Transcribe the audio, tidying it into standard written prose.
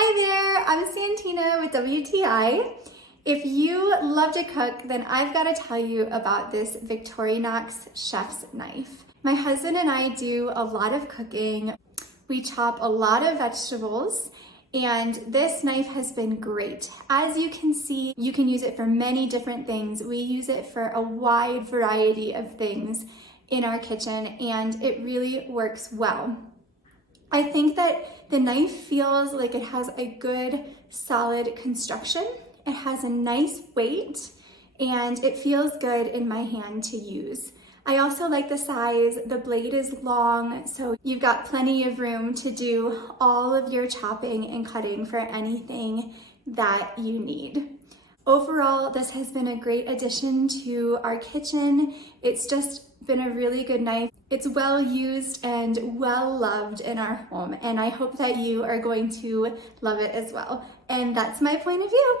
Hi there, I'm Santina with WTI. If you love to cook, then I've got to tell you about this Victorinox chef's knife. My husband and I do a lot of cooking. We chop a lot of vegetables, and this knife has been great. As you can see, you can use it for many different things. We use it for a wide variety of things in our kitchen, and it really works well. I think that the knife feels like it has a good, solid construction. It has a nice weight, and it feels good in my hand to use. I also like the size. The blade is long, so you've got plenty of room to do all of your chopping and cutting for anything that you need. Overall, this has been a great addition to our kitchen. It's just been a really good knife. It's well used and well loved in our home, and I hope that you are going to love it as well. And that's my point of view.